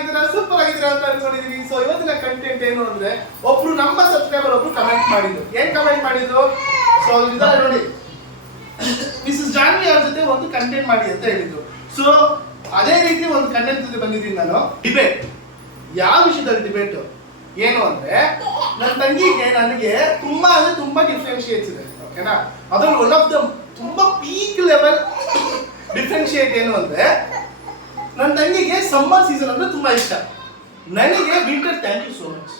ಚೆನ್ನಾಗಿದ್ದೀರಾ, ಸೂಪರ್ ಆಗಿದ್ದೀರಾ ಅಂತ ಅನ್ಕೊಂಡಿದೀನಿ. ಸೊ ಇವತ್ತಿನ ಕಂಟೆಂಟ್ ಏನು ಅಂದ್ರೆ, ಒಬ್ರು ನಮ್ಮ ಸಬ್ಸ್ಕ್ರೈಬರ್ ಒಬ್ರು ಕಮೆಂಟ್ ಮಾಡಿದ್ರು. ಏನ್ ಕಮೆಂಟ್ ಮಾಡಿದ್ರು? ಸೊ ಇದನ್ನ ನೋಡಿ, ಮಿಸಸ್ ಜಾನ್ವಿ ಅವ್ರ ಜೊತೆ ಒಂದು ಕಂಟೆಂಟ್ ಮಾಡಿ ಅಂತ ಹೇಳಿದ್ರು. ಸೊ ಅದೇ ರೀತಿ ಒಂದು ಕಂಟೆಂಟ್ ಜೊತೆ ಬಂದಿದ್ದೀನಿ ನಾನು. ಡಿಬೇಟ್. ಯಾವ ವಿಷಯದಲ್ಲಿ ಡಿಬೇಟ್ ಏನು ಅಂದ್ರೆ, ನನ್ನ ತಂಗಿಗೆ ನನಗೆ ತುಂಬಾ ಅಂದ್ರೆ ತುಂಬಾ ಡಿಫ್ರೆನ್ಶಿಯೇಟ್ಸ್ ಇದೆ. ಓಕೆನಾ? ಅದ್ರಲ್ಲಿ ಒನ್ ಆಫ್ ದ ತುಂಬಾ ಪೀಕ್ ಲೆವೆಲ್ ಡಿಫ್ರೆನ್ಶಿಯೇಟ್ ಏನು ಅಂದ್ರೆ, ನನ್ನ ತಂಗಿಗೆ ಸಮ್ಮರ್ ಸೀಸನ್ ಅಂದ್ರೆ ತುಂಬಾ ಇಷ್ಟ, ನನಗೆ winter. Thank you so much.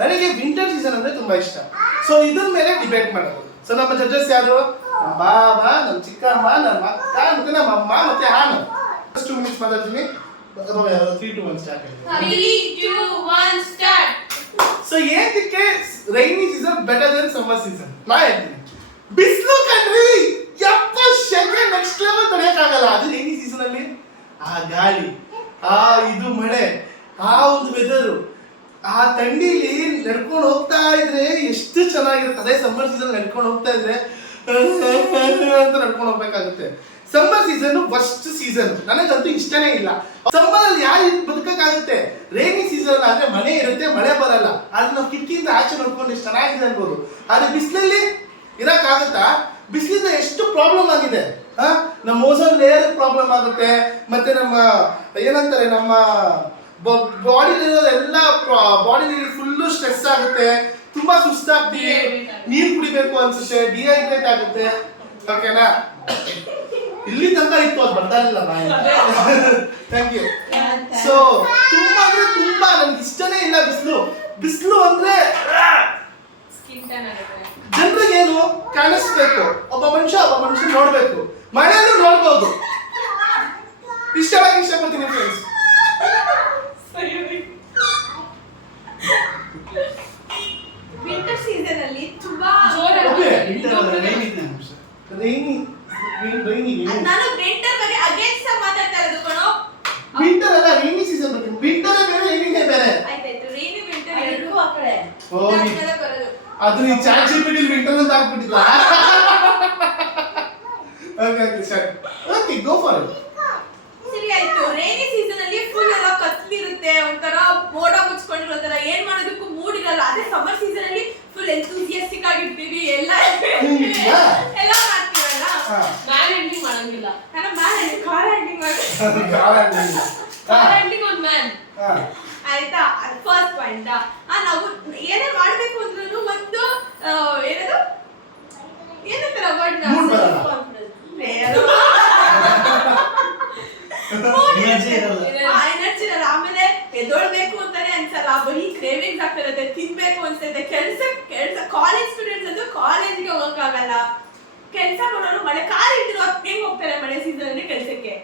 ನನಗೆ ವಿಂಟರ್ ಸೀಸನ್ ಅಂದ್ರೆ ತುಂಬಾ ಇಷ್ಟ. ಸೊ ಇದ್ರ ಮೇಲೆ ಡಿಬೇಟ್ ಮಾಡೋದು. ಸೊ ನಮ್ಮ ಜಡ್ಜಸ್ ಯಾರು? ನಮ್ಮ ಬಾಬಾ, ನಮ್ಮ ಚಿಕ್ಕಮ್ಮ, ನಮ್ಮ ಅಕ್ಕ, ಮತ್ತೆ ನಮ್ಮ ಅಮ್ಮ, ಮತ್ತೆ ನಾನು. 2 ಮಿನಿಟ್ಸ್ ಮಾತಾಡ್ತೀನಿ. 3, 2, 1 ಸ್ಟಾರ್ಟ್. 3, 2, 1 ಸ್ಟಾರ್ಟ್. ಸೊ ಏನಕ್ಕೆ rainy season better than summer season? ನಾ ಹೇಳ್ತೀನಿ, ಬಿಸಿಲು ಕಣ್ರಿ, ಯಪ್ಪ ಶೆಕೆ ನೆಕ್ಸ್ಟ್ ಲೆವೆಲ್ ತಡೆಯಕ್ಕಾಗಲ್ಲ. ಅದು ರೈನಿ ಸೀಸನ್ ಅಲ್ಲಿ ಆ ಗಾಳಿ, ಆ ಇದು ಮಳೆ, ಆ ಒಂದು ವೆದರು, ಆ ಥಂಡಿಲಿ ನಡ್ಕೊಂಡು ಹೋಗ್ತಾ ಇದ್ರೆ ಎಷ್ಟು ಚೆನ್ನಾಗಿರುತ್ತೆ. ಅದೇ ಸಮ್ಮರ್ ಸೀಸನ್ ನಡ್ಕೊಂಡು ಹೋಗ್ತಾ ಇದ್ರೆ ಅಂತ ನಡ್ಕೊಂಡು ಹೋಗ್ಬೇಕಾಗುತ್ತೆ. ಸಮ್ಮರ್ ಸೀಸನ್ ವರ್ಸ್ಟ್ ಸೀಸನ್, ನನಗಂತೂ ಇಷ್ಟನೇ ಇಲ್ಲ. ಸಮ್ಮರ್ ಅಲ್ಲಿ ಯಾರು ಬದುಕಕ್ಕಾಗುತ್ತೆ? ರೈನಿ ಸೀಸನ್ ಆದ್ರೆ ಮನೆ ಇರುತ್ತೆ, ಮಳೆ ಬರಲ್ಲ, ಆದ್ರೆ ನಾವು ಕಿಟಕಿಯಿಂದ ಆಚೆ ನೋಡ್ಕೊಂಡು ಎಷ್ಟು ಚೆನ್ನಾಗಿದೆ ಅನ್ಬೋದು. ಆದ್ರೆ ಬಿಸಿಲಲ್ಲಿ ಇರಕ್ಕಾಗತ್ತಾ? ಬಿಸಿಲಿಂದ ಎಷ್ಟು ಪ್ರಾಬ್ಲಮ್ ಆಗಿದೆ. ನಮ್ಮ ಓಝೋನ್ ಲೇಯರ್ ಪ್ರಾಬ್ಲಮ್ ಆಗುತ್ತೆ, ಮತ್ತೆ ನಮ್ಮ ಏನಂತಾರೆ, ನಮ್ಮ ಬಾಡಿಲಿರೋ ಎಲ್ಲ ಬಾಡಿ ಫುಲ್ಲು ಸ್ಟ್ರೆಸ್ ಆಗುತ್ತೆ, ತುಂಬಾ ಸುಸ್ತಾಗ್ತೀವಿ, ನೀರು ಕುಡಿಬೇಕು ಅನ್ಸುತ್ತೆ, ಡಿಹೈಡ್ರೇಟ್ ಆಗುತ್ತೆ. ಓಕೆನಾ? ಇಲ್ಲಿ ತನಕ ಇತ್ತು, ಅದು ಬರ್ತಾ ಇಲ್ಲ ಬಾಯಿ. Thank you. ಸೊ ತುಂಬಾ ಅಂದ್ರೆ ತುಂಬಾ ನನ್ಗೆ ಇಷ್ಟನೇ ಇಲ್ಲ ಬಿಸಿಲು. ಬಿಸಿಲು ಅಂದ್ರೆ ಜನರಿಗೆ ಏನು ಕಾಣಿಸ್ಬೇಕು, ಒಬ್ಬ ಮನುಷ್ಯ ನೋಡ್ಬೇಕು, ಮಳೆಯನ್ನು ನೋಡ್ಬೋದು. ಇಷ್ಟವಾಗಿ ಇಷ್ಟಪಡ್ತೀನಿ ಫ್ರೆಂಡ್ಸ್. ವಿಂಟರ್ ಸೀಸನ್ ಅಲ್ಲಿ ತುಂಬಾ ನಾನು ವಿಂಟರ್ ಬಗ್ಗೆ ಅಗೇನ್ಸ್ಟ್ ಮಾತಾಡ್ತಾ ಇರೋದು ಕಣೋ. ವಿಂಟರ್ ಅಲ್ಲ, ರೈನಿ ಸೀಸನ್ ಬಗ್ಗೆ. ವಿಂಟರ್ ಬೇರೆ, ರೈನಿನೇ ಬೇರೆ. ಆಯ್ತಾಯ್ತು, ರೈನಿ ವಿಂಟರ್ ಎರಡೂ ಆ ಕಡೆ ಬರೋದು. ಅದು ಈ ಚಾಟ್ ಜಿಪಿಟಿ ವಿಂಟರ್ ಅಂತ ಹಾಕ್ಬಿಟ್ಟಿದ್ದ. ಓಕೆ ಸರಿ, ಓಕೆ ಗೋ ಫಾರ್ ಇಟ್. ಸರಿ ಆಯ್ತು. ರೈನಿ ಸೀಸನ್ ಅಲ್ಲಿ ಫುಲ್ ಎಲ್ಲ ಕತ್ಲಿರುತ್ತೆ, ಒಂಥರ ಮೋಡ ಮುಚ್ಕೊಂಡಿರೋ ತರ, ಏನ್ ಮಾಡೋದಕ್ಕೂ ಮೂಡ್ ಇರಲ್ಲ. ಅದೇ ಸಮ್ಮರ್ ಸೀಸನ್ ಅಲ್ಲಿ ಫುಲ್ ಎಂಥೂಸಿಯಾಸ್ಟಿಕ್ ಆಗಿರ್ತೀವಿ, ಎಲ್ಲ ಮಾಡ್ತೀವಲ್ಲ. ಮ್ಯಾನ್ ಎಂಡಿಂಗ್ ಮಾಡಂಗಿಲ್ಲ, ನಾನು ಮ್ಯಾನ್ ಕಾರ್ ಎಂಡಿಂಗ್ ಒಂದು ಮ್ಯಾನ್. ಆಯ್ತಾ? First point. ನಾವು ಏನೇ ಮಾಡ್ಬೇಕು ಅಂದ್ರೂ ಒಂದು ಏನಂತಾರ ವರ್ಡ್ ಎನರ್ಜಿ ಇರಲ್ಲ. ಆಮೇಲೆ ಎದ್ದೊಳ್ಬೇಕು ಅಂತಾನೆ ಅನ್ಸಲ್ಲ, ಬರೀ ಕ್ರೇವಿಂಗ್ಸ್ ಆಗ್ತಿರುತ್ತೆ, ತಿನ್ಬೇಕು ಅನ್ಸುತ್ತೆ. ಕೆಲ್ಸ ಕಾಲೇಜ್ ಸ್ಟೂಡೆಂಟ್ಸ್ ಅಂತೂ ಕಾಲೇಜ್ಗೆ ಹೋಗಕ್ಕಾಗಲ್ಲ. ಕೆಲ್ಸ ಕೊಡೋರು ಮಳೆ ಕಾರ್ ಇಟ್ಟಿರೋ ಹೆಂಗ್ ಹೋಗ್ತಾರೆ ಮಳೆ ಸೀಸನ್ ಅಲ್ಲಿ ಕೆಲ್ಸಕ್ಕೆ?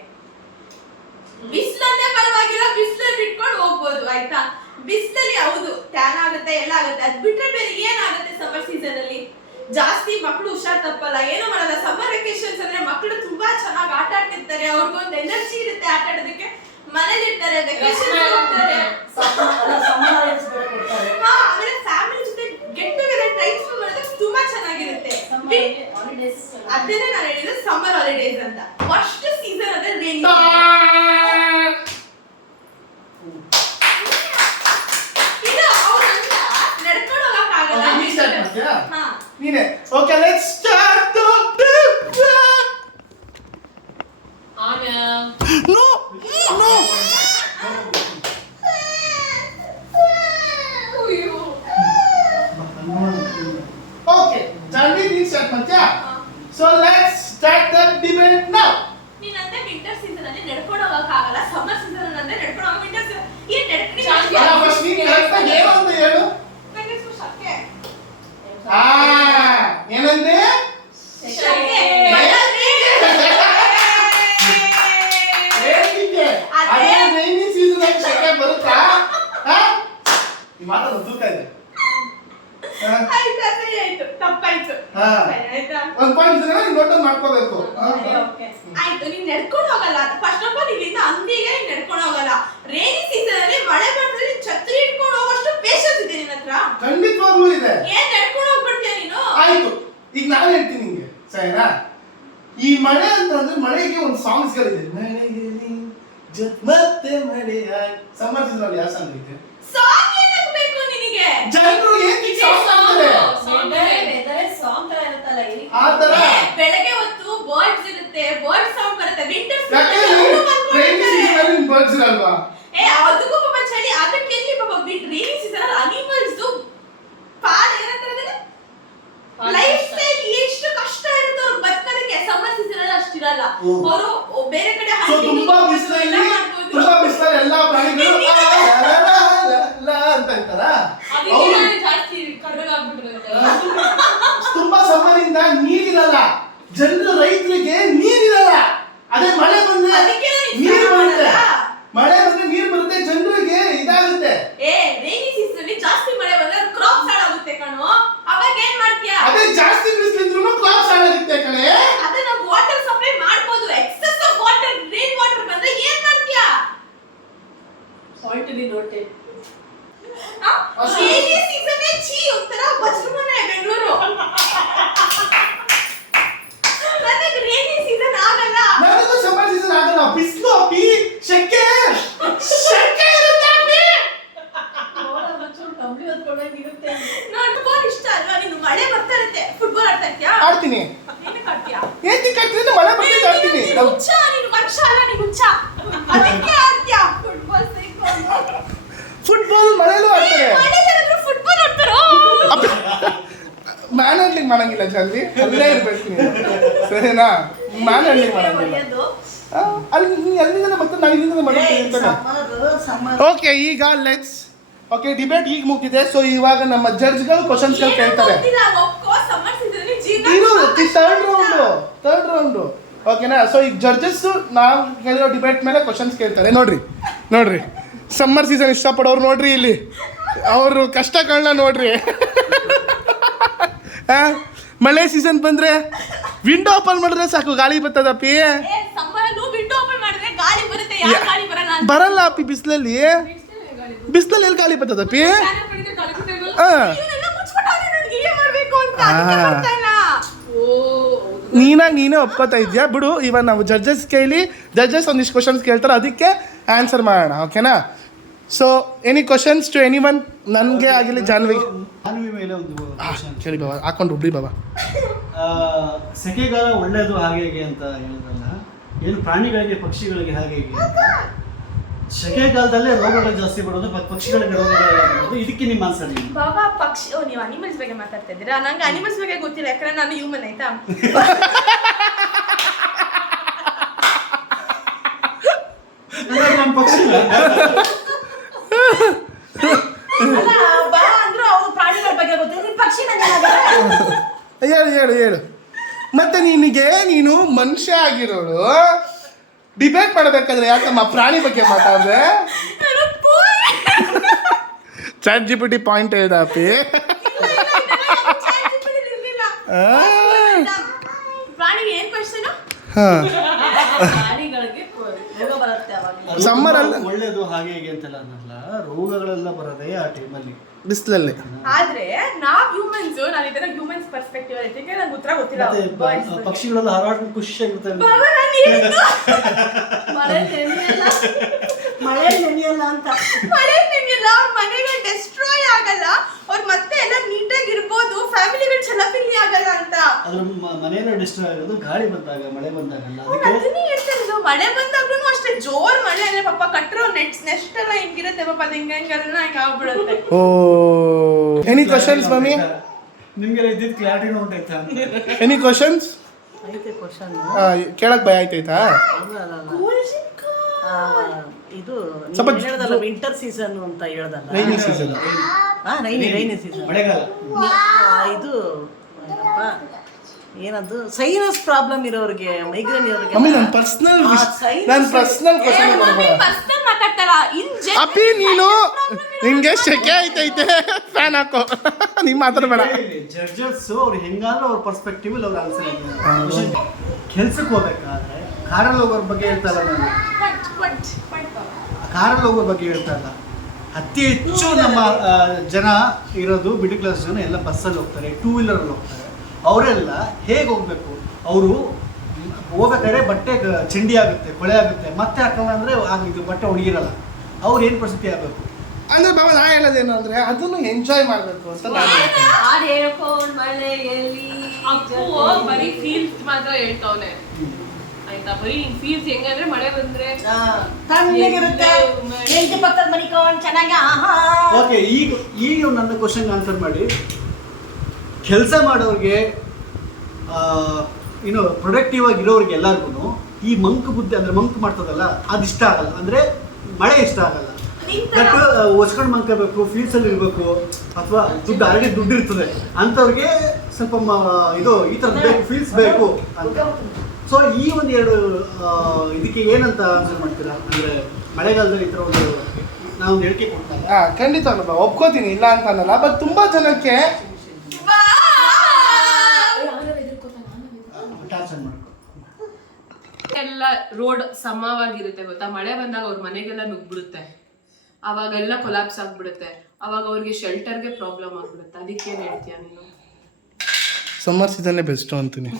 ಬಿಸಿಲಂದ್ರೆ ಪರವಾಗಿಲ್ಲ, ಬಿಸಿಲಲ್ಲಿ ಬಿಟ್ಕೊಂಡು ಹೋಗ್ಬೋದು. ಆಯ್ತಾ? ಬಿಸಿಲಲ್ಲಿ ಹೌದು ಟ್ಯಾನ್ ಆಗುತ್ತೆ, ಎಲ್ಲ ಆಗುತ್ತೆ. ಅದ್ ಬಿಟ್ರೆ ಬೇರೆ ಏನಾಗುತ್ತೆ ಸಮ್ಮರ್ ಸೀಸನ್ ಅಲ್ಲಿ? ಜಾಸ್ತಿ ಮಕ್ಕಳು ಹುಷಾರ್ ತಪ್ಪಲ್ಲ, ಏನು ಮಾಡಲ್ಲ. ಸಮ್ಮರ್ ವೆಕೇಶನ್ಸ್ ಅಂದ್ರೆ ಮಕ್ಕಳು ತುಂಬಾ ಚೆನ್ನಾಗಿ ಆಟ ಆಡ್ತಿರ್ತಾರೆ, ಅವ್ರಿಗೊಂದು ಎನರ್ಜಿ ಇರುತ್ತೆ ಆಟ ಆಡೋದಕ್ಕೆ. ಮನೇಲಿ ಇರ್ತಾರೆ, ವೆಕೇಶನ್ ಹೋಗ್ತಾರೆ, ಆಮೇಲೆ ಫ್ಯಾಮಿಲಿ ಜೊತೆ ಗೆಟ್ ಟುಗೆದರ್ ಟೈಮ್ ಸ್ಪೆಂಡ್ ಮಾಡೋದಕ್ಕೆ ತುಂಬಾ ಚೆನ್ನಾಗಿರುತ್ತೆ. ಅದನ್ನೇ ನಾನು ಹೇಳಿದ್ದು ಸಮ್ಮರ್ ಹಾಲಿಡೇಸ್ ಅಂತ. ವರ್ಸ್ಟ್ ಸೀಸನ್ ಅಂದ್ರೆ ರೈನಿ. ಇದು ಅವ್ರಂತ ನಡ್ಕೊಂಡು ಹೋಗಕ್ಕಾಗಲ್ಲ. ನೀನೆ okay, let's start the debate. No okay, Janhvi ನೀನ್ ಸ್ಟಾರ್ಟ್ ಮಾಡ್ತೀಯಾ? So let's start the debate now. ನೀನಂತೆ ವಿಂಟರ್ ಸೀಸನ್ ಅಲ್ಲಿ ನಡ್ಕೊಂಡು ಹೋಗಕ್ಕಾಗಲ್ಲ, ಸಮ್ಮರ್ ಸೀಸನ್ ಅಂದ್ರೆ ನಡ್ಕೊಂಡು ಹೋಗ. ವಿಂಟರ್ ಸೀಸನ್ ಏನ್ ನಡ್ಕೊಂಡು ಫಸ್ಟ್ ನೀನ್ ಕರೆಕ್ಟ್ ಆಗಿ ಏನು ಅಂತ ಹೇಳು. ನನಗೆ ಶಕೆ. ಏನಂದೆ? ಶಕೆ. ಅದೇ ರೈನಿ ಸೀಸನ್ ಅಲ್ಲಿ ಶಕೆ ಬರುತ್ತಾ? ಈ ಮಾತು ತೂಕ ಇದೆ. ಆಯ್ತು, ತಪ್ಪಾಯ್ತು. ಒಂದು ಪಾಯಿಂಟ್ ಇದ್ರೆ ನೀನು ನೋಟ್ ಮಾಡ್ಕೋಬೇಕು. ಆಯ್ತು, ನೀನ್ ನಡ್ಕೊಂಡು ಹೋಗಲ್ಲ. ಫಸ್ಟ್ ಆಫ್ ಆಲ್ ಇಲ್ಲಿಂದ ಅಂಗಡಿಗೆ ನೀನ್ ನಡ್ಕೊಂಡು ಹೋಗಲ್ಲ. ರೈನಿ ಸೀಸನ್ ಅಲ್ಲಿ ಮಳೆ ಬಂದ್ರೆ ಛತ್ರಿ ಇಟ್ಕೊಂಡು ಹೋಗೋಷ್ಟು ಪೇಷನ್ಸ್ ಇದೆ ನಿನ್ನ ಹತ್ರ? ಖಂಡಿತವಾಗ್ಲೂ ಇದೆ. ಏನ್ ನಡ್ಕೊಂಡು ಹೋಗ್ಬಿಡ್ತೀಯ ನೀನು? ಆಯ್ತು, ಈಗ ನಾನು ಹೇಳ್ತೀನಿ ನಿಂಗೆ, ಸರಿನಾ? ಈ ಮಳೆ ಅಂತಂದ್ರೆ ಮಳೆಗೆ ಒಂದು ಸಾಂಗ್ಸ್ ಗಳಿದೆ. ಮಳೆಯಲ್ಲಿ ಮತ್ತೆ ಮಳೆಯ ಸಮ್ಮರ್ ಸೀಸನ್ ಅಲ್ಲಿ ಯಾವ ಸಾಂಗ್ ಐತೆ ಸಾಂಗ್ ಏನಕ್ಕೆ ಬೇಕು ನಿನಗೆ? ಜನರು ಏನ್ ಸಾಂಗ್ ಅಂತಾರೆ ಸಾಂಗ್ ತರ ಇರುತ್ತಲ್ಲ ಇಲ್ಲಿ. ಆ ತರ ಬೆಳಗ್ಗೆ ಹೊತ್ತು ಬರ್ಡ್ಸ್ ಇರುತ್ತೆ, ಬರ್ಡ್ ಸೌಂಡ್ ಬರುತ್ತೆ. ವಿಂಟರ್ ರೈನಿ ಸೀಸನ್ ಅಲ್ಲಿ ಬರ್ಡ್ಸ್ ಇರಲ್ವಾ? ಅದಕ್ಕೂ ಪಾಪ ಚಳಿ, ಅದಕ್ಕೆ ಎಲ್ಲಿ ಪಾಪ ರೈನಿ ಸೀಸನ್ ಅಲ್ಲಿ ಅನಿಮಲ್ಸ್ ಪಾಲ್ ಏನಂತಾರೆ ಲೈಫ್ ಸ್ಟೈಲ್ ಎಷ್ಟು ಕಷ್ಟ ಇರುತ್ತೆ ಅವ್ರು ಬದುಕೋದಕ್ಕೆ. ಸಮ್ಮರ್ ಸೀಸನ್ ಅಲ್ಲಿ ಅಷ್ಟಿರಲ್ಲ. ಅವರು ಬೇರೆ ಕಡೆ ತುಂಬಾ ಬಿಸಿಲಲ್ಲಿ ಎಲ್ಲಾ ಪ್ರಾಣಿಗಳು ಅಂತ ಇರ್ತಾರ. ಜಾಸ್ತಿ ಕರ್ರಗಾಗ್ಬಿಟ್ಟಿರುತ್ತೆ. ತುಂಬಾ ಸಮಯದಿಂದ ನೀರಿರಲ್ಲ, ಜನರು ರೈತರಿಗೆ ನೀರಿರಲ್ಲ. ಅದೇ ಮಳೆ ಬಂದ್ರೆ ನೀರು ಬರುತ್ತೆ, ಮಳೆ ಬಂದ್ರೆ ನೀರು ಬರುತ್ತೆ, ಜನರಿಗೆ ಇದಾಗುತ್ತೆ. ರೈನಿ ಸೀಸನ್ ಅಲ್ಲಿ ಜಾಸ್ತಿ ಮಳೆ ಬಂದ್ರೆ ಕ್ರಾಪ್ಸ್ ಹಾಳಾಗುತ್ತೆ ಕಣೋ. ಅವಾಗ ಏನ್ ಮಾಡ್ತೀಯಾ? ಅದೇ ಜಾಸ್ತಿ ಬಿಸಿಲಿದ್ರು ಕ್ರಾಪ್ಸ್ ಹಾಳಾಗುತ್ತೆ ಕಣೆ. ಅದನ್ನ ವಾಟರ್ ಸಪ್ಲೈ ಮಾಡ್ಬೋದು. Excess of water, rain water ಬಂದ್ರೆ ಏನ್ ಮಾಡ್ತೀಯಾ? Salt be noted. Rainy season ಚೀ ಒಂಥರ ಬಸ್ರುಮನೆ ಬೆಂಗಳೂರು. ನನಗೆ ರೈನಿ ಸೀಸನ್ ಆಗಲ್ಲ. ನನಗೂ ಸಮ್ಮರ್ ಸೀಸನ್ ಆಗಲ್ಲ. ಬಿಸಿಲು ಅಪ್ಪಿ, ಶೆಕೆ ಶೆಕೆ ಇರುತ್ತೆ ಅಪ್ಪಿ. ಕಂಬಳಿ ಹೊತ್ಕೊಂಡಂಗಿರುತ್ತೆ. ಫುಟ್ಬಾಲ್ ಇಷ್ಟ ಅಲ್ವಾ? ನೀನು ಮಳೆ ಬರ್ತಾ ಇರುತ್ತೆ, ಫುಟ್ಬಾಲ್ ಆಡ್ತಾ ಇರ್ತೀಯಾ? ಆಡ್ತೀನಿ. ಏನಕ್ಕೆ ಆಡ್ತೀಯಾ? ಏನಕ್ಕೆ ಆಡ್ತೀನಿ? ಮಳೆ ಬರ್ತಿದ್ರೆ ಆಡ್ತೀನಿ. ಹುಚ್ಚ, ನೀನು ಮನುಷ್ಯ ಅಲ್ಲ, ನೀನು ಹುಚ್ಚ. ಅದಕ್ಕೆ ಆಡ್ತೀಯಾ? ಫುಟ್ಬಾಲ್ ಸಿಕ್ಕೊಂಡು ಫುಟ್ಬಾಲ್ ಮಳೆಲೂ ಆಡ್ತಾರೆ. ಮಳೆಗಾದ್ರೆ ಫುಟ್ಬಾಲ್ ಆಡ್ತಾರೋ? ಮ್ಯಾನ್ ಹ್ಯಾಂಡ್ಲಿಂಗ್ ಮಾಡಂಗಿಲ್ಲ ಜಲ್ದಿ, ಅಲ್ಲೇ ಇರ್ಬೇಕು ನೀನು, ಸರಿನಾ? ಮ್ಯಾನ್ ಹ್ಯಾಂಡ್ಲಿಂಗ್ ಮಾಡಂಗಿಲ್ಲ. ಅಲ್ಲಿ ನೀನು ಅಲ್ಲಿಂದ ಮತ್ತೆ ನಾನು ಇಲ್ಲಿಂದ ಮಾಡ್ತೀನಿ. ಓಕೆ, ಈಗ ಲೆಟ್ಸ್ ಓಕೆ ಡಿಬೇಟ್ ಈಗ ಮುಗಿದಿದೆ. ಸೊ ಇವಾಗ ನಮ್ಮ ಜಡ್ಜ್ಗಳು ಕ್ವಶನ್ಸ್ಗಳು ಕೇಳ್ತಾರೆ. ಥರ್ಡ್ ರೌಂಡು ಓಕೆನಾ? ಸೊ ಈಗ ಜಡ್ಜಸ್ ನಾವು ಹೇಳಿರೋ ಡಿಬೇಟ್ ಮೇಲೆ ಕ್ವಶನ್ಸ್ ಕೇಳ್ತಾರೆ. ನೋಡ್ರಿ ಸಮ್ಮರ್ ಸೀಸನ್ ಇಷ್ಟಪಡೋರು ನೋಡ್ರಿ, ಇಲ್ಲಿ ಅವರು ಕಷ್ಟಗಳನ್ನ ನೋಡ್ರಿ. ಮಳೆ ಸೀಸನ್ ಬಂದ್ರೆ ವಿಂಡೋ ಓಪನ್ ಮಾಡಿದ್ರೆ ಸಾಕು, ಗಾಳಿ ಬರ್ತದಪ್ಪಿ. ಬರಲ್ಲ ಅಪ್ಪಿ, ಬಿಸಿಲಲ್ಲಿ ಎಲ್ಲಿ ಗಾಳಿ ಬರ್ತದಪ್ಪಿ? ನೀನೇ ಒಪ್ಕೋತಾ ಇದ್ಯಾ ಬಿಡು. ಇವಾಗ ನಾವು ಜಡ್ಜಸ್ ಒಂದಿಷ್ಟು ಕ್ವಶನ್ಸ್ ಕೇಳ್ತಾರೆ, ಅದಕ್ಕೆ ಆನ್ಸರ್ ಮಾಡೋಣ. ಓಕೆನಾ? So any questions to any one? ನನಗೆ ಆಗಿಲ್ಲ, ಜಾನ್ವಿ ಮೇಲೆ ಒಂದು ಕೇಳಿ ಬಾಬಾ, ಹಾಕೊಂಡು ಹುಬ್ಳಿ ಬಾಬಾ. ಸೆಕೆಗಾಲ ಒಳ್ಳೇದು ಹಾಗೆ ಹೇಗೆ ಅಂತ ಹೇಳಿದ್ರಲ್ಲ, ಏನು ಪ್ರಾಣಿಗಳಿಗೆ ಪಕ್ಷಿಗಳಿಗೆ ಹಾಗೆ ಹೇಗೆ? ಸೆಕೆಗಾಲದಲ್ಲೇ ರೋಗಗಳು ಜಾಸ್ತಿ ಬರೋದು, ಪಕ್ಷಿಗಳಿಗೆ ರೋಗಗಳು. ಇದಕ್ಕೆ ನಿಮ್ಮ ಆನ್ಸರ್ ಏನು? ಬಾಬಾ ಪಕ್ಷಿ ನೀವು ಅನಿಮಲ್ಸ್ ಬಗ್ಗೆ ಮಾತಾಡ್ತಾ ಇದ್ದೀರಾ? ನಂಗೆ ಅನಿಮಲ್ಸ್ ಬಗ್ಗೆ ಗೊತ್ತಿಲ್ಲ, ಯಾಕಂದ್ರೆ ನಾನು ಹ್ಯೂಮನ್. ಆಯ್ತಾ? ನಮ್ಮ ಪಕ್ಷಿ ಹೇಳು. ಮತ್ತೆ ನೀನು ಮನುಷ್ಯ ಆಗಿರೋಳು ಡಿಬೇಟ್ ಮಾಡಬೇಕಾದ್ರೆ ಯಾಕಮ್ಮ ಪ್ರಾಣಿ ಬಗ್ಗೆ ಮಾತಾಡ್ದೆ? ಚಾಟ್ ಜಿಪಿಟಿ ಪಾಯಿಂಟ್ ಹೇಳ್ದ ಅಪ್ಪಿ. ಸಮ್ಮರ್ ಅಲ್ಲ ಒಳ್ಳೇದು ಹಾಗೆ ಹೇಗೆ ಅಂತೆಲ್ಲ ಅನ್ನಲ್ಲ, ರೋಗಗಳೆಲ್ಲ ಬರೋದೇ ಆ ಟೈಮಲ್ಲಿ, ಬಿಸಿಲಲ್ಲಿ. ಆದ್ರೆ ನಾವ್ ಹ್ಯೂಮನ್ಸ್, ನಾನು ಇದನ್ನ ಹ್ಯೂಮನ್ಸ್ ಪರ್ಸ್ಪೆಕ್ಟಿವ್ ಅಲ್ಲಿ ಇದಕ್ಕೆ ನಂಗೆ ಉತ್ತರ ಗೊತ್ತಿಲ್ಲ. ಪಕ್ಷಿಗಳೆಲ್ಲ ಹಾರಾಟ ಖುಷಿಯಾಗಿರುತ್ತೆ. ಮಳೆ ನೆನೆಯಲ್ಲ, ಮನೆಗಳು ಡೆಸ್ಟ್ರಾಯ್ ಆಗಲ್ಲ, ಅವ್ರು ಮತ್ತೆ ಎಲ್ಲ ನೀಟಾಗಿ ಇರ್ಬೋದು, ಫ್ಯಾಮಿಲಿಗಳು ಛಲಪಿಲ್ಲಿ ಆಗಲ್ಲ ಅಂತ. ಅದ್ರ ಮನೆಯಲ್ಲ ಡಿಸ್ಟ್ರಾಯ್ ಆಗೋದು ಗಾಳಿ ಬಂದಾಗ, ಮಳೆ ಬಂದಾಗಲ್ಲ. ಅದನ್ನೇ ಹೇಳ್ತಿರೋದು, ಮಳೆ ಬಂದಾಗ್ಲೂ ಅಷ್ಟೇ ಜೋರ್ ಮಳೆ ಅಂದ್ರೆ ಪಾಪ ಕಟ್ಟಿರೋ ನೆಸ್ಟ್ ಎಲ್ಲ ಹಿಂಗಿರುತ್ತೆ ಪಾಪ, ಅದು ಹಿಂಗೆಲ್ಲ ಹಿಂಗ ಆಗ್ಬಿಡುತ್ತೆ. ಓ ಎನಿ ಕ್ವಶನ್ಸ್ ಮಮ್ಮಿ? ನಿಮ್ಗೆಲ್ಲ ಇದ್ದಿದ್ದು ಕ್ಲಾರಿಟಿ ಉಂಟಾಯ್ತಾ? Any questions? ಕೇಳಕ್ ಭಯ ಆಯ್ತಾಯ್ತಾ? ಇದು ಹೇಳ್ದಲ್ಲ ವಿಂಟರ್ ಸೀಸನ್ ಅಂತ ಹೇಳ್ದಲ್ಲ, ರೈನಿ ಸೀಸನ್. ರೈನಿ ಸೀಸನ್ ಮಳೆಗಾಲ. ಇದು ಏನದು ಸೈನಸ್ ಪ್ರಾಬ್ಲಮ್ ಇರೋರಿಗೆ, ಮೈಗ್ರೇನ್ ಇರೋರಿಗೆ. ಮಮ್ಮಿ ನನ್ನ ಪರ್ಸನಲ್ ಕ್ವಶನ್ ಅಪ್ಪಿ, ನೀನು ನಿಂಗೆ ಶೆಕೆ ಆಯ್ತೈತೆ, ಫ್ಯಾನ್ ಹಾಕೋ, ನೀನ್ ಮಾತಾಡಬೇಡ. ಜಡ್ಜಸ್ ಅವ್ರು ಹೆಂಗಾದ್ರೂ ಅವ್ರ ಪರ್ಸ್ಪೆಕ್ಟಿವ್ ಅವ್ರ ಆನ್ಸರ್. ಕೆಲ್ಸಕ್ಕೆ ಹೋಗ್ಬೇಕಾದ್ರೆ ಕಾರಲ್ಲಿ ಹೋಗೋರ ಬಗ್ಗೆ ಹೇಳ್ತಾ ಇಲ್ಲ ನಾನು, ಕಾರಲ್ಲಿ ಹೋಗೋರ ಬಗ್ಗೆ ಹೇಳ್ತಾ ಇಲ್ಲ. ಅತಿ ಹೆಚ್ಚು ನಮ್ಮ ಜನ ಇರೋದು ಮಿಡಲ್ ಕ್ಲಾಸ್ ಜನ ಎಲ್ಲ ಬಸ್ಸಲ್ಲಿ ಹೋಗ್ತಾರೆ, ಟೂ ವೀಲರಲ್ಲಿ ಹೋಗ್ತಾರೆ. ಅವರೆಲ್ಲ ಹೇಗೆ ಹೋಗ್ಬೇಕು? ಅವರು ಹೋಗ್ಬೇಕಾದ್ರೆ ಬಟ್ಟೆ ಚಿಂಡಿ ಆಗುತ್ತೆ, ಕೊಳೆ ಆಗುತ್ತೆ, ಮತ್ತೆ ಹಾಕೋಣ ಅಂದರೆ ಇದು ಬಟ್ಟೆ ಒಣಗಿರಲ್ಲ. ಅವ್ರು ಏನು ಪರಿಸ್ಥಿತಿ ಆಗಬೇಕು ಅಂದ್ರೆ ಬಾಬಾ ನಾ ಹೇಳೋದೇನು ಅಂದ್ರೆ ಅದನ್ನು ಎಂಜಾಯ್ ಮಾಡ್ಬೇಕು ಅಂತ ನಾನು ಹೇಳ್ತೀನಿ. ಹಾಡ್ ಹೇಳ್ಕೊಂಡ್ ಮಳೆಯಲ್ಲಿ ಅಪ್ಪು ಬರೀ ಫೀಲ್ಸ್ ಮಾತ್ರ ಹೇಳ್ತಾವನೆ ಆಯ್ತಾ. ಬರೀ ನಿನ್ ಫೀಲ್ಸ್ ಹೆಂಗಂದ್ರೆ ಮಳೆ ಬಂದ್ರೆ ತಣ್ಣಗಿರುತ್ತೆ, ಹೆಂಡತಿ ಪಕ್ಕದ ಮನಿಕೊಂಡು ಚೆನ್ನಾಗಿ ಓಕೆ. ಈಗ ನನ್ನ ಕ್ವಶನ್ ಆನ್ಸರ್ ಮಾಡಿ. ಕೆಲಸ ಮಾಡೋರಿಗೆ ಇನ್ನು ಪ್ರೊಡಕ್ಟಿವ್ ಆಗಿರೋರಿಗೆ ಎಲ್ಲರಿಗೂ ಈ ಮಂಕು ಬುದ್ಧಿ ಅಂದರೆ ಮಂಕು ಮಾಡ್ತದಲ್ಲ ಅದು ಇಷ್ಟ ಆಗಲ್ಲ, ಅಂದರೆ ಮಳೆ ಇಷ್ಟ ಆಗಲ್ಲ. ಬಟ್ ಹೊಸ್ಕೊಂಡು ಮಂಕಬೇಕು, ಫೀಲ್ಸಲ್ಲಿ ಇರಬೇಕು, ಅಥವಾ ಆಲ್ರೆಡಿ ದುಡ್ಡು ಇರ್ತದೆ ಅಂಥವ್ರಿಗೆ ಸ್ವಲ್ಪ ಈ ಥರದ್ದು ಬೇಕು, ಫೀಲ್ಸ್ ಬೇಕು ಅಂತ. ಸೊ ಈ ಒಂದು ಎರಡು ಇದಕ್ಕೆ ಏನಂತ ಆನ್ಸರ್ ಮಾಡ್ತೀರಾ? ಅಂದರೆ ಮಳೆಗಾಲದಲ್ಲಿ ಈ ಥರ ಒಂದು ನಾವು ಹೇಳಿಕೆ ಕೊಡ್ತಾರೆ. ಖಂಡಿತ ಬಾಬಾ ಒಪ್ಕೋತೀನಿ, ಇಲ್ಲ ಅಂತ ಅನ್ನಲ್ಲ. ಬಟ್ ತುಂಬಾ ಜನಕ್ಕೆ ಎಲ್ಲ ರೋಡ್ ಸಮವಾಗಿರುತ್ತೆ ಗೊತ್ತಾ. ಮಳೆ ಬಂದಾಗ ಅವ್ರ ಮನೆಗೆಲ್ಲ ನುಗ್ಬಿಡುತ್ತೆ, ಅವಾಗೆಲ್ಲ ಕೊಲಾಪ್ಸ್ ಆಗ್ಬಿಡುತ್ತೆ, ಅವಾಗ ಅವ್ರಿಗೆ ಶೆಲ್ಟರ್ಗೆ ಪ್ರಾಬ್ಲಮ್ ಆಗ್ಬಿಡುತ್ತೆ. ಅದಕ್ಕೇನು ಹೇಳ್ತೀಯ ನೀನು? ಸಮ್ಮರ್ ಸೀಸನ್ನೇ ಬೆಸ್ಟ್ ಅಂತೀನಿ.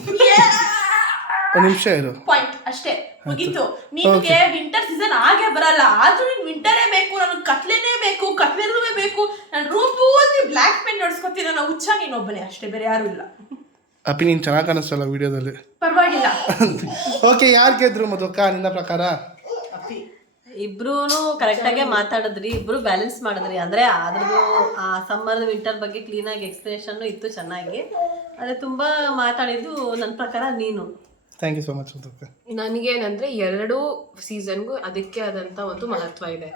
ಒಂದು ನಿಮಿಷ ಇರು. ಪಾಯಿಂಟ್ ಅಷ್ಟೇ ಮುಗೀತು. ನಿಮ್ಗೆ ವಿಂಟರ್ ಸೀಸನ್ ಆಗೇ ಬರಲ್ಲ, ಆದ್ರೂ ನಿನ್ ವಿಂಟರೇ ಬೇಕು, ನನಗೆ ಕತ್ಲೆನೇ ಬೇಕು, ಕತ್ಲೆ ರೂಮೇ ಬೇಕು, ನಾನು ರೂಮ್ ಪೂರ್ತಿ ಬ್ಲ್ಯಾಕ್ ಪೆನ್ ನೋಡ್ಸ್ಕೊತೀನಿ, ನಾನು ಹುಚ್ಚ ನೀನೊಬ್ಬನೇ ಅಷ್ಟೇ, ಬೇರೆ ಯಾರು ಇಲ್ಲ. ಅಪ್ಪಿ ನೀನು ಚೆನ್ನಾಗಿ ಕಾಣಿಸ್ತಲ್ಲ ವಿಡಿಯೋದಲ್ಲಿ. ಪರವಾಗಿಲ್ಲ. ಓಕೆ, ಯಾರು ಗೆದ್ರು ಮಧುಕ್ಕ ನಿನ್ನ ಪ್ರಕಾರ? ಇಬ್ರು ಕರೆಕ್ಟಾಗೆ ಮಾತಾಡಿದ್ರಿ, ಇಬ್ರು ಬ್ಯಾಲೆನ್ಸ್ ಮಾಡಿದ್ರಿ. ಅಂದ್ರೆ ಅದ್ರದ್ದು ಆ ಸಮ್ಮರ್ ವಿಂಟರ್ ಬಗ್ಗೆ ಕ್ಲೀನ್ ಆಗಿ ಎಕ್ಸ್ಪ್ಲನೇಷನ್ ಇತ್ತು ಚೆನ್ನಾಗಿ. ಅದೇ ತುಂಬಾ ಮಾತಾಡಿದ್ದು ನನ್ನ ಪ್ರಕಾರ ನೀನು. ಥ್ಯಾಂಕ್ ಯು ಸೋ ಮಚ್ ಮಧುಕ್ಕ. ನನಗೇನಂದ್ರೆ ಎರಡು ಸೀಸನ್ಗೂ ಅದಕ್ಕೆ ಆದಂತ ಒಂದು ಮಹತ್ವ ಇದೆ.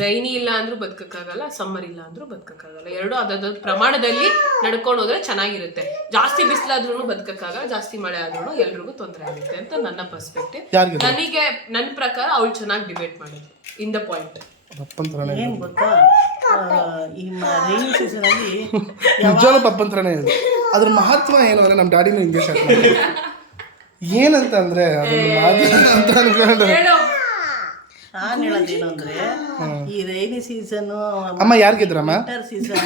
ರೈನಿ ಇಲ್ಲ ಅಂದ್ರೂ ಬದುಕಕ್ಕಾಗಲ್ಲ, ಸಮ್ಮರ್ ಇಲ್ಲ ಅಂದ್ರೂ ಬದುಕಕ್ಕಾಗಲ್ಲ. ಎರಡು ಅದಾದ ಪ್ರಮಾಣದಲ್ಲಿ ನಡ್ಕೊಂಡು ಹೋದ್ರೆ ಚೆನ್ನಾಗಿರುತ್ತೆ. ಜಾಸ್ತಿ ಬಿಸಿಲಾದ್ರೂ ಬದುಕಕ್ಕಾಗಲ್ಲ, ಜಾಸ್ತಿ ಮಳೆ ಆದ್ರೂ ಎಲ್ರಿಗೂ ತೊಂದರೆ ಆಗುತ್ತೆ ಅಂತ ನನ್ನ ಪರ್ಸ್ಪೆಕ್ಟಿವ್. ನನಗೆ ನನ್ನ ಪ್ರಕಾರ ಅವಳು ಚೆನ್ನಾಗಿ ಡಿಬೇಟ್ ಮಾಡಿದ್ರು ಇನ್ ದ ಪಾಯಿಂಟ್. ಏನ್ ಗೊತ್ತಾ, ಈ ರೈನಿ ಸೀಸನ್ ಅಲ್ಲಿ ನಿಜವಾಗ್ಲೂ ಪಪ್ಪಂತ್ರನೇ ಇದೆ. ಅದ್ರ ಮಹತ್ವ ಏನು ಅಂದ್ರೆ ನಮ್ಮ ಡ್ಯಾಡಿನೂ ಹಿಂಗೆ ಏನಂತ ಅಂದ್ರೆ ಅಂತ ಅನ್ಕೊಂಡು ನಾನ್ ಹೇಳೋದೇನು ಅಂದ್ರೆ ಈ ರೈನಿ ಸೀಸನ್ ಅಮ್ಮ ಯಾರು ಗೆದ್ರಮ್ಮ? ವಿಂಟರ್ ಸೀಸನ್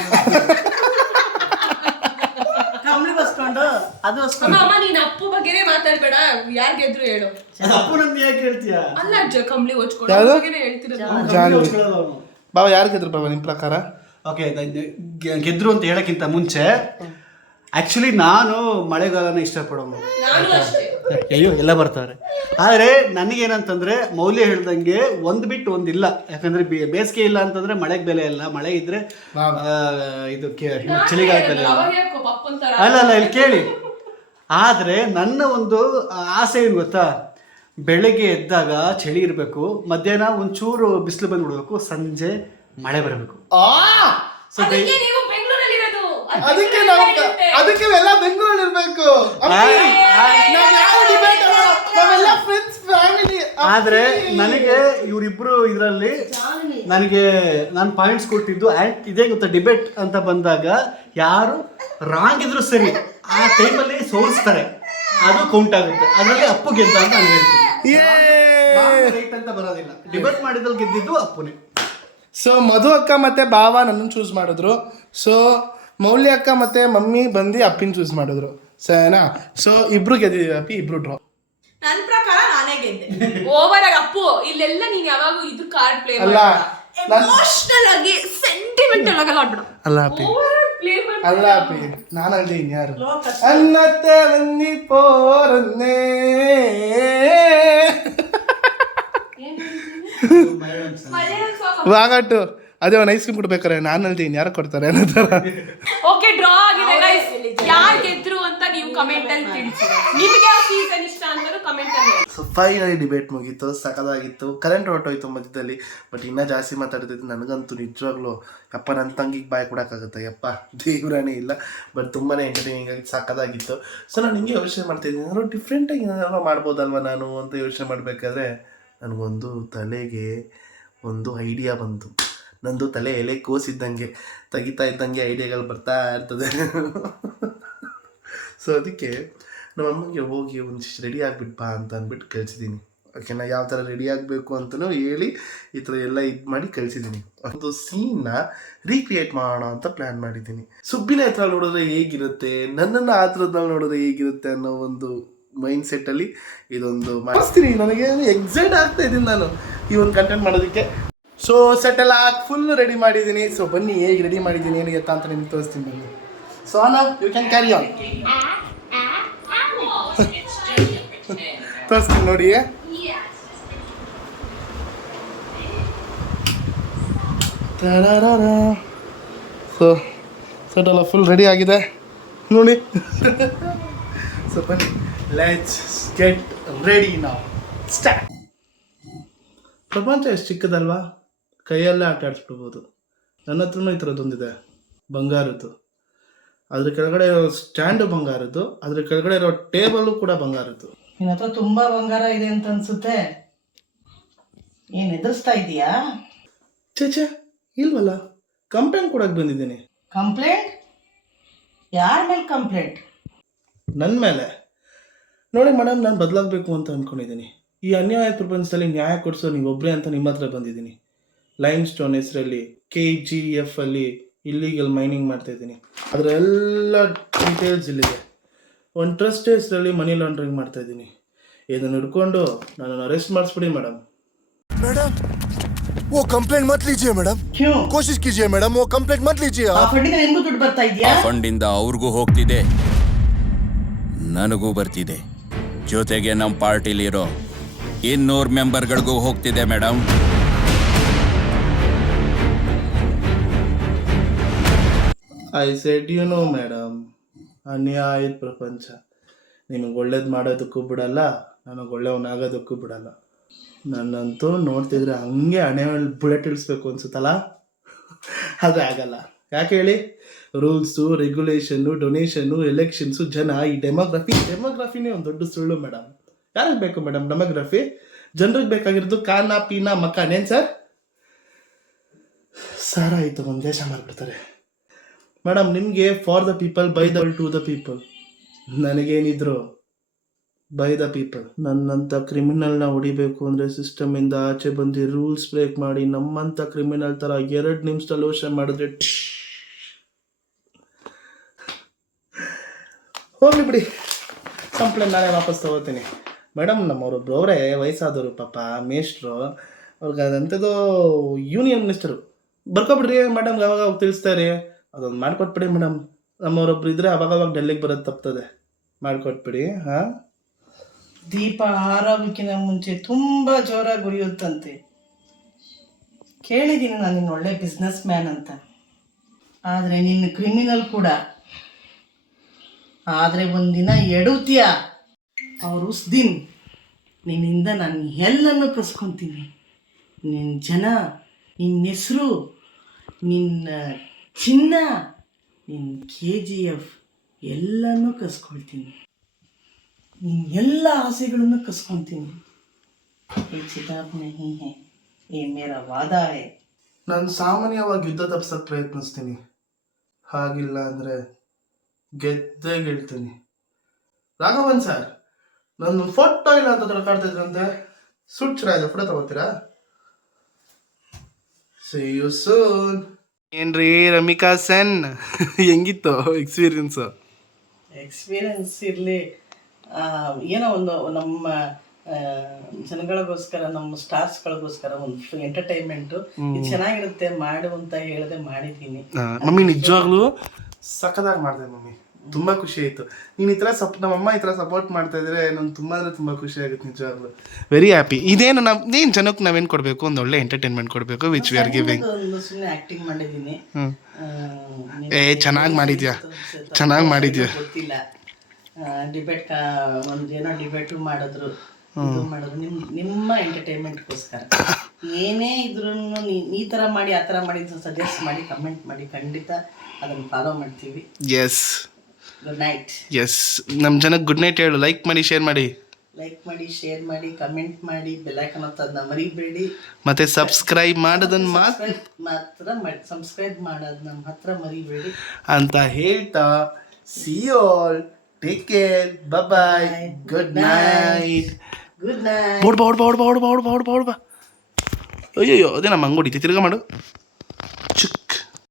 ಕಂಬಳಿ ಬಸ್ಕೊಂಡು ಅದು ಹೊಸ್ಕೊಂಡು ಅಮ್ಮ ನೀನ್ ಅಪ್ಪು ಬಗ್ಗೆನೇ ಮಾತಾಡ್ಬೇಡ, ಯಾರ್ ಗೆದ್ರು ಹೇಳು. ಅಪ್ಪು ನಂದು ಯಾಕೆ ಹೇಳ್ತೀಯ? ಅಲ್ಲ ಕಂಬಳಿ ಹೊಚ್ಕೊಂಡು ಬಗ್ಗೆನೇ ಹೇಳ್ತಿರೋದು. ಜಾನ್ವಿ ಬಾಬಾ ಯಾರು ಗೆದ್ರು ಬಾಬಾ ನಿಮ್ಮ ಪ್ರಕಾರ? ಓಕೆ, ಗೆದ್ರು ಅಂತ ಹೇಳಕ್ಕಿಂತ ಮುಂಚೆ ಆ್ಯಕ್ಚುಲಿ ನಾನು ಮಳೆಗಾಲನ ಇಷ್ಟಪಡೋನು. ಅಯ್ಯೋ ಎಲ್ಲ ಬರ್ತಾರೆ. ಆದರೆ ನನಗೇನಂತಂದರೆ ಮೌಲ್ಯ ಹೇಳ್ದಂಗೆ ಒಂದು ಬಿಟ್ಟು ಒಂದಿಲ್ಲ. ಯಾಕಂದರೆ ಬೇಸಿಗೆ ಇಲ್ಲ ಅಂತಂದರೆ ಮಳೆಗೆ ಬೆಲೆ ಇಲ್ಲ, ಮಳೆ ಇದ್ದರೆ ಇದು ಚಳಿಗಾಲ ಬೆಲೆ ಇಲ್ಲ. ಅಲ್ಲ ಇಲ್ಲಿ ಕೇಳಿ. ಆದರೆ ನನ್ನ ಒಂದು ಆಸೆ ಏನು ಗೊತ್ತಾ, ಬೆಳಗ್ಗೆ ಎದ್ದಾಗ ಚಳಿ ಇರಬೇಕು, ಮಧ್ಯಾಹ್ನ ಒಂಚೂರು ಬಿಸಿಲು ಬಂದ್ಬಿಡ್ಬೇಕು, ಸಂಜೆ ಮಳೆ ಬರಬೇಕು. ಅದಕ್ಕೆ ಎಲ್ಲ ಬೆಂಗಳೂರಲ್ಲಿ ಇರ್ಬೇಕು. ಆದ್ರೆ ನನಗೆ ಇವರಿಬ್ರು ಇದರಲ್ಲಿ ನಾನು ಪಾಯಿಂಟ್ಸ್ ಕೊಟ್ಟಿದ್ದು ಇದೇ ಗೊತ್ತಾ, ಡಿಬೇಟ್ ಅಂತ ಬಂದಾಗ ಯಾರು ರಾಂಗ್ ಇದ್ರು ಸರಿ ಆ ಟೈಮಲ್ಲಿ ಸೋಲಿಸ್ತಾರೆ, ಅದು ಕೌಂಟ್ ಆಗುತ್ತೆ. ಅದರಲ್ಲಿ ಅಪ್ಪು ಗೆದ್ದ ಅಂತ ನಾನು ಹೇಳ್ತೀನಿ. ರೈಟ್ ಅಂತ ಬರೋದಿಲ್ಲ, ಡಿಬೇಟ್ ಮಾಡಿದಲ್ಲಿ ಗೆದ್ದಿದ್ದು ಅಪ್ಪುನೇ. ಸೊ ಮಧು ಅಕ್ಕ ಮತ್ತೆ ಭಾವ ನನ್ನನ್ನು ಚೂಸ್ ಮಾಡಿದ್ರು. ಸೊ ಮೌಲ್ಯ ಅಕ್ಕ ಮತ್ತೆ ಮಮ್ಮಿ ಬಂದು ಅಪ್ಪಿನ ಚೂಸ್ ಮಾಡಿದ್ರು. ಸರಿನಾ? ಸೊ ಇಬ್ರು ಗೆದ್ದಿದ್ದೀವಿ ಅಪ್ಪಿ, ಇಬ್ರು ಡ್ರಾ. ನನ್ನ ಪ್ರಕಾರ ನಾನೇ ಗೆದ್ದೆ. ಓವರ್ ಆಗಿ ಅಪ್ಪು ಇಲ್ಲೆಲ್ಲ ನೀನ್ ಯಾವಾಗ ಇದು ಕಾರ್ಡ್ ಪ್ಲೇ ಅಲ್ಲ ಎಮೋಷನಲ್ ಆಗಿ ಸೆಂಟಿಮೆಂಟಲ್ ಆಗಿ ಆಡ್ಬಿಡು. ಅಲ್ಲ ಅಪ್ಪಿ, ಪ್ಲೇ ಅಲ್ಲ ಅಪ್ಪಿ, ನಾನು ಅಲ್ದೆ ಇನ್ಯಾರು? ಅನ್ನತ್ತೆ ಬನ್ನಿ ಪೋರನ್ನೇ ವಾಗಟ್ಟು ಅದೇ ಒಂದು ಐಸ್ ಕ್ರೀಮ್ ಕೊಡ್ಬೇಕಾರೆ ನಾನು ಅಲ್ದೆ ಇನ್ಯಾರು ಕೊಡ್ತಾರೆ ಅನ್ನೋ ಥರ. ಓಕೆ, ಡ್ರಾ ಆಗಿದೆ ಗೈಸ್. ಯಾರು ಗೆದ್ರು ಅಂತ ನೀವು ಕಮೆಂಟ್ ಅಲ್ಲಿ ತಿಳಿಸಿ. ನಿಮಗೆ ಯಾವ ಸೀಸನ್ ಇಷ್ಟ ಅಂತಾನು ಕಮೆಂಟ್ ಅಲ್ಲಿ ಹೇಳಿ. ಸೊ ಫೈನಲಿ ಡಿಬೇಟ್ ಮುಗೀತು, ಸಖತ್ತಾಗಿತ್ತು. ಕರೆಂಟ್ ಹೊರಟೋಯ್ತು ಮಧ್ಯದಲ್ಲಿ, ಬಟ್ ಇನ್ನೂ ಜಾಸ್ತಿ ಮಾತಾಡ್ತಿದ್ದು ನನಗಂತೂ ನಿಜವಾಗ್ಲೂ ಯಪ್ಪ ನನ್ನ ತಂಗಿಗೆ ಬಾಯಿ ಕೊಡೋಕ್ಕಾಗುತ್ತೆ ಯಪ್ಪ, ದೇವ್ರಾನೇ ಇಲ್ಲ. ಬಟ್ ತುಂಬಾ ಎಂಟರ್ಟೈನಿಂಗ್ ಆಗಿ ಸಖತ್ತಾಗಿತ್ತು. ಸೊ ನಾನು ಹಿಂಗೆ ಯೋಚನೆ ಮಾಡ್ತಾಯಿದ್ದೀನಿ, ಏನಾದ್ರು ಡಿಫ್ರೆಂಟಾಗಿ ಏನಾದ್ರು ಮಾಡ್ಬೋದಲ್ವ ನಾನು ಅಂತ ಯೋಚನೆ ಮಾಡಬೇಕಾದ್ರೆ ನನಗೊಂದು ತಲೆಗೆ ಒಂದು ಐಡಿಯಾ ಬಂತು. ನಂದು ತಲೆ ಎಲೆ ಕೋಸಿದ್ದಂಗೆ ತೆಗಿತಾ ಇದ್ದಂಗೆ ಐಡಿಯಾಗಳು ಬರ್ತಾ ಇರ್ತದೆ. ಸೊ ಅದಕ್ಕೆ ನಮ್ಮ ಅಮ್ಮನಿಗೆ ಹೋಗಿ ಒಂದಿಷ್ಟು ರೆಡಿ ಆಗಿಬಿಟ್ಬಾ ಅಂತ ಅಂದ್ಬಿಟ್ಟು ಕಳಿಸಿದ್ದೀನಿ. ಓಕೆನಾ? ಯಾವ ಥರ ರೆಡಿ ಆಗಬೇಕು ಅಂತಲೂ ಹೇಳಿ ಈ ಥರ ಎಲ್ಲ ಇದು ಮಾಡಿ ಕಳಿಸಿದ್ದೀನಿ. ಒಂದು ಸೀನ್ನ ರೀಕ್ರಿಯೇಟ್ ಮಾಡೋಣ ಅಂತ ಪ್ಲ್ಯಾನ್ ಮಾಡಿದ್ದೀನಿ. ಸುಬ್ಬಿನ ಹತ್ರ ನೋಡಿದ್ರೆ ಹೇಗಿರುತ್ತೆ, ನನ್ನನ್ನು ಆ ಥರದಲ್ಲಿ ನೋಡಿದ್ರೆ ಹೇಗಿರುತ್ತೆ ಅನ್ನೋ ಒಂದು ಮೈಂಡ್ ಸೆಟ್ಟಲ್ಲಿ ಇದೊಂದು ಮಾಡಿಸ್ತೀನಿ. ನನಗೆ ಎಕ್ಸೈಟ್ ಆಗ್ತಾ ಇದ್ದೀನಿ ನಾನು ಈ ಒಂದು ಕಂಟೆಂಟ್ ಮಾಡೋದಕ್ಕೆ. ಸೊ ಸೆಟ್ ಎಲ್ಲ ಫುಲ್ ರೆಡಿ ಮಾಡಿದ್ದೀನಿ. ಸೊ ಬನ್ನಿ ಹೇಗೆ ರೆಡಿ ಮಾಡಿದ್ದೀನಿ ಏನು ಎತ್ತ ಅಂತ ನಿಮ್ಗೆ ತೋರಿಸ್ತೀನಿ ಬನ್ನಿ. ಸೊ ಅಣ್ಣ ಯು ಕ್ಯಾನ್ ಕ್ಯಾರಿ ಆನ್. ತೋರಿಸ್ತೀನಿ ನೋಡಿ. ಸೊ ಸೆಟ್ ಎಲ್ಲ ಫುಲ್ ರೆಡಿ ಆಗಿದೆ ನೋಡಿ. ಸೊ ಬನ್ನಿ ಲೆಟ್ಸ್ ಗೆಟ್ ರೆಡಿ ನಾವು ಸ್ಟಾರ್ಟ್. ಪ್ರಪಂಚ ಎಷ್ಟು ಚಿಕ್ಕದಲ್ವಾ, ಕೈಯಲ್ಲೇ ಆಟ ಆಡಿಸ್ಬಿಡ್ಬೋದು. ನನ್ನ ಹತ್ರನೂ ಈ ಥರದ್ದೊಂದಿದೆ, ಬಂಗಾರದ್ದು. ಅದ್ರ ಕೆಳಗಡೆ ಇರೋ ಸ್ಟ್ಯಾಂಡು ಬಂಗಾರದ್ದು, ಅದ್ರ ಕೆಳಗಡೆ ಇರೋ ಟೇಬಲು ಕೂಡ ಬಂಗಾರದ್ದು. ನಿನ್ನ ಹತ್ರ ತುಂಬಾ ಬಂಗಾರ ಇದೆ ಅಂತ ಅನ್ಸುತ್ತೆ. ಏನ್ ಎದುರಿಸ್ತಾ ಇದೀಯಾ? ಚೇಚೆ ಇಲ್ವಲ್ಲ, ಕಂಪ್ಲೇಂಟ್ ಕೊಡಕ್ಕೆ ಬಂದಿದ್ದೀನಿ. ಕಂಪ್ಲೇಂಟ್? ಯಾರ ಮೇಲೆ ಕಂಪ್ಲೇಂಟ್? ನನ್ನ ಮೇಲೆ. ನೋಡಿ ಮೇಡಮ್, ನಾನು ಬದಲಾಗಬೇಕು ಅಂತ ಅಂದ್ಕೊಂಡಿದ್ದೀನಿ. ಈ ಅನ್ಯಾಯ ಪ್ರಪಂಚದಲ್ಲಿ ನ್ಯಾಯ ಕೊಡಿಸೋ ನೀವೊಬ್ಬರೇ ಅಂತ ನಿಮ್ಮ ಹತ್ರ ಬಂದಿದ್ದೀನಿ. ಲೈಮ್ ಸ್ಟೋನ್ ಹೆಸರಲ್ಲಿ KGF ಅಲ್ಲಿ ಇಲ್ಲಿಗಲ್ ಮೈನಿಂಗ್ ಮಾಡ್ತಾಯಿದ್ದೀನಿ. ಅದರ ಎಲ್ಲ ಡೀಟೇಲ್ಸ್ ಇಲ್ಲಿದೆ. ಒಂದು ಟ್ರಸ್ಟ್ ಹೆಸರಲ್ಲಿ ಮನಿ ಲಾಂಡ್ರಿಂಗ್ ಮಾಡ್ತಾಯಿದ್ದೀನಿ. ಇದನ್ನು ಹಿಡ್ಕೊಂಡು ನನ್ನನ್ನು ಅರೆಸ್ಟ್ ಮಾಡಿಸ್ಬಿಡಿ ಮೇಡಮ್. मैडम वो कंप्लेंट मत लीजिए मैडम. ಕ್ಯೂ? कोशिश कीजिए मैडम, वो कंप्लेंट मत लीजिए ಆ आप. ಫಂಡಿಂದ ನಿಮ್ಗೂ ದುಡ್ಡು ಬರ್ತಾ ಇದೆಯಾ? ಫಂಡಿಂದ ಅವ್ರಿಗೂ ಹೋಗ್ತಿದೆ, ನನಗೂ ಬರ್ತಿದೆ. ಜೊತೆಗೆ ನಮ್ಮ ಪಾರ್ಟಿಲಿರೋ 200 ಮೆಂಬರ್ಗಳಿಗೂ ಹೋಗ್ತಿದೆ madam. I said you know madam, ಅನ್ಯಾಯದ ಪ್ರಪಂಚ. ನಿಮಗೆ ಒಳ್ಳೇದು ಮಾಡೋದಕ್ಕೂ ಬಿಡಲ್ಲ, ನನಗೆ ಒಳ್ಳೆಯವನಾಗೋದಕ್ಕೂ ಬಿಡಲ್ಲ. ನನ್ನಂತೂ ನೋಡ್ತಿದ್ರೆ ಹಂಗೆ ಹಣೆ ಮೇಲೆ ಬುಲೆಟ್ ಇಳಿಸ್ಬೇಕು ಅನ್ಸುತ್ತಲ್ಲ, ಅದು ಆಗಲ್ಲ. ಯಾಕೆ ಹೇಳಿ? ರೂಲ್ಸು, ರೆಗ್ಯುಲೇಷನ್ನು, ಡೊನೇಷನ್ನು, ಎಲೆಕ್ಷನ್ಸು, ಜನ, ಈ ಡೆಮೋಗ್ರಫಿನೇ ಒಂದು ದೊಡ್ಡ ಸುಳ್ಳು ಮೇಡಮ್. ಯಾರಿಗೆ ಬೇಕು ಮೇಡಮ್ ಡೆಮೋಗ್ರಫಿ? ಜನರಿಗೆ ಬೇಕಾಗಿರೋದು ಕಾನ ಪೀನಾ ಮಕಾನ್. ಏನು ಸರ್? ಸಾರಾಯಿತು, ಒಂದು ದೇಶ ಮಾಡಿಬಿಡ್ತಾರೆ ಮೇಡಮ್. ನಿಮಗೆ for the people, by the to the people. ನನಗೇನಿದ್ರು ಬೈ ದ ಪೀಪಲ್. ನನ್ನಂಥ ಕ್ರಿಮಿನಲ್ನ ಹೊಡಿಬೇಕು ಅಂದರೆ ಸಿಸ್ಟಮಿಂದ ಆಚೆ ಬಂದು ರೂಲ್ಸ್ ಬ್ರೇಕ್ ಮಾಡಿ ನಮ್ಮಂಥ ಕ್ರಿಮಿನಲ್ ಥರ 2 ನಿಮಿಷದಲ್ಲಿ ಓಷನ್ ಮಾಡಿದ್ರೆ ಹೋಗ್ಲಿ ಬಿಡಿ, ಕಂಪ್ಲೇಂಟ್ ನಾನೇ ವಾಪಸ್ ತಗೋತೀನಿ ಮೇಡಮ್. ನಮ್ಮವರೊಬ್ರು ಅವರೇ ವಯಸ್ಸಾದವರು ಪಾಪ, ಮೇಷ್ಟ್ರು. ಅವ್ರಿಗೆ ಅದಂಥದ್ದು ಯೂನಿಯನ್ ಮಿನಿಸ್ಟರು. ಬರ್ಕೊಬಿಡ್ರಿ ಮೇಡಮ್ಗೆ, ಅವಾಗ ತಿಳಿಸ್ತಾರೆ. ಅದೊಂದು ಮಾಡಿಕೊಟ್ಬಿಡಿ ಮೇಡಮ್. ನಮ್ಮವರೊಬ್ರು ಇದ್ದರೆ ಅವಾಗವಾಗ ಡೆಲ್ಲಿಗೆ ಬರೋದು ತಪ್ತದೆ, ಮಾಡಿಕೊಟ್ಬಿಡಿ. ಹಾಂ, ದೀಪ ಹಾರೋದಕ್ಕಿಂತ ಮುಂಚೆ ತುಂಬಾ ಜೋರಾಗಿ ಉರಿಯುತ್ತಂತೆ. ಕೇಳಿದ್ದೀನಿ ನಾನು ನಿನ್ನ ಒಳ್ಳೆ ಬಿಸ್ನೆಸ್ ಮ್ಯಾನ್ ಅಂತ. ಆದರೆ ನಿನ್ನ ಕ್ರಿಮಿನಲ್ ಕೂಡ. ಆದರೆ ಒಂದಿನ ಎಡುತ್ತೀಯ. ಅವ್ರು ಉಸ್ದಿನ್ ನಿನ್ನಿಂದ ನಾನು ಎಲ್ಲನ್ನು ಕಸ್ಕೊತೀನಿ. ನಿನ್ನ ಜನ, ನಿನ್ನ ಹೆಸರು, ನಿನ್ನ ಚಿನ್ನ, ನಿನ್ನ KGF ಎಲ್ಲನೂ ಕಸ್ಕೊಳ್ತೀನಿ. ನಿನ್ನ ಎಲ್ಲ ಆಸೆಗಳನ್ನು ಕಸ್ಕೊತೀನಿ. ಈ ಚಿತಾಬ್ ನಹೀ ಹೈ, ಈ ಮೇರಾ ವಾದಾ ಹೈ. ನಾನು ಸಾಮಾನ್ಯವಾಗಿ ಯುದ್ಧ ತಪ್ಸಕ್ಕೆ ಪ್ರಯತ್ನಿಸ್ತೀನಿ. ಹಾಗಿಲ್ಲ ಅಂದರೆ ಗೆದ್ದೇ ಗೆಲ್ತೀನಿ. ರಾಘವನ್ ಸರ್, ನನ್ನ ಫೋಟೋ ಇಲ್ಲ ಅಂತ ಕಾಡ್ತಾ ಇದ್ರಂತೆ. ಸುಡ್ಚಿರ ಇದೆ, ಫೋಟೋ ತಗೋತೀರಾ? See you soon. ಏನ್ರಿ ರಮಿಕಾ ಸೆನ್, ಹೆಂಗಿತ್ತು ಎಕ್ಸ್ಪೀರಿಯನ್ಸ್ ಇರಲಿ, ಏನೋ ಒಂದು ನಮ್ಮ ಜನಗಳಿಗೋಸ್ಕರ, ನಮ್ಮ ಸ್ಟಾರ್ಸ್ಗಳಿಗೋಸ್ಕರ ಒಂದು ಎಂಟರ್ಟೈನ್ಮೆಂಟು ಇದು ಚೆನ್ನಾಗಿರುತ್ತೆ ಮಾಡು ಅಂತ ಹೇಳಿದೆ, ಮಾಡಿದ್ದೀನಿ. ಮಮ್ಮಿ ನಿಜವಾಗ್ಲೂ ಸಖತ್ತಾಗಿ ಮಾಡಿದೆ ಮಮ್ಮಿ, ತುಂಬ ಖುಷಿ ಆಯಿತು. ನೀನು ಈ ಥರ ನಮ್ಮಮ್ಮ ಈ ಥರ ಸಪೋರ್ಟ್ ಮಾಡ್ತಾ ಇದ್ರೆ ನಂಗೆ ತುಂಬ ಅಂದರೆ ತುಂಬ ಖುಷಿ ಆಗುತ್ತೆ ನಿಜವಾಗ್ಲೂ. Very happy. ಇದೇನು ನೀನು ಜನಕ್ಕೆ ನಾವೇನು ಕೊಡಬೇಕು, ಒಂದು ಒಳ್ಳೆ ಎಂಟರ್ಟೈನ್ಮೆಂಟ್ ಕೊಡಬೇಕು, ವಿಚ್ ವಿ ಆರ್ ಗಿವಿಂಗ್. ಒಂದು ಸುಮ್ಮನೆ ಆ್ಯಕ್ಟಿಂಗ್ ಮಾಡಿದ್ದೀನಿ. ಚೆನ್ನಾಗಿ ಮಾಡಿದ್ಯಾ, ಚೆನ್ನಾಗಿ ಮಾಡಿದ್ಯಾ. ಗೊತ್ತಿಲ್ಲ, ಡಿಬೇಟ್ ಒಂದು ಏನೋ ಡಿಬೇಟು ಮಾಡಿದ್ರು, ಇದು ಮಾಡಿದ್ರು ನಿಮ್ಮ ಎಂಟರ್ಟೈನ್ಮೆಂಟ್ಗೋಸ್ಕರ. ಏನೇ ಇದ್ರೂ ಈ ಥರ ಮಾಡಿ ಆ ಥರ ಮಾಡಿ ಸಜೆಸ್ಟ್ ಮಾಡಿ ಕಮೆಂಟ್ ಮಾಡಿ, ಖಂಡಿತ ಅದನ್ನು ಫಾಲೋ ಮಾಡ್ತೀವಿ. S, good night. ಎಸ್, ನಮ್ಮ ಜನಕ್ಕೆ ಗುಡ್ ನೈಟ್ ಹೇಳು. ಲೈಕ್ ಮಾಡಿ, ಶೇರ್ ಮಾಡಿ, ಶೇರ್ ಮಾಡಿ, ಕಮೆಂಟ್ ಮಾಡಿ, ಬೆಲ್ ಐಕಾನ್ ಒತ್ತೋದನ್ನ ಮರಿಬೇಡಿ. ಮತ್ತೆ ಸಬ್ಸ್ಕ್ರೈಬ್ ಮಾಡೋದನ್ನ ಸಬ್ಸ್ಕ್ರೈಬ್ ಮಾಡೋದು ನಮ್ಮ ಹತ್ರ ಮರಿಬೇಡಿ ಅಂತ ಹೇಳ್ತಾ, see you all, take care, bye bye, good night. Good night. ಓಡ್ಬಾ. ಅಯ್ಯೋ ಅದೇ ನಮ್ಮ ಅಂಗಡಿ ತಿರ್ಗಾ ಮಾಡು.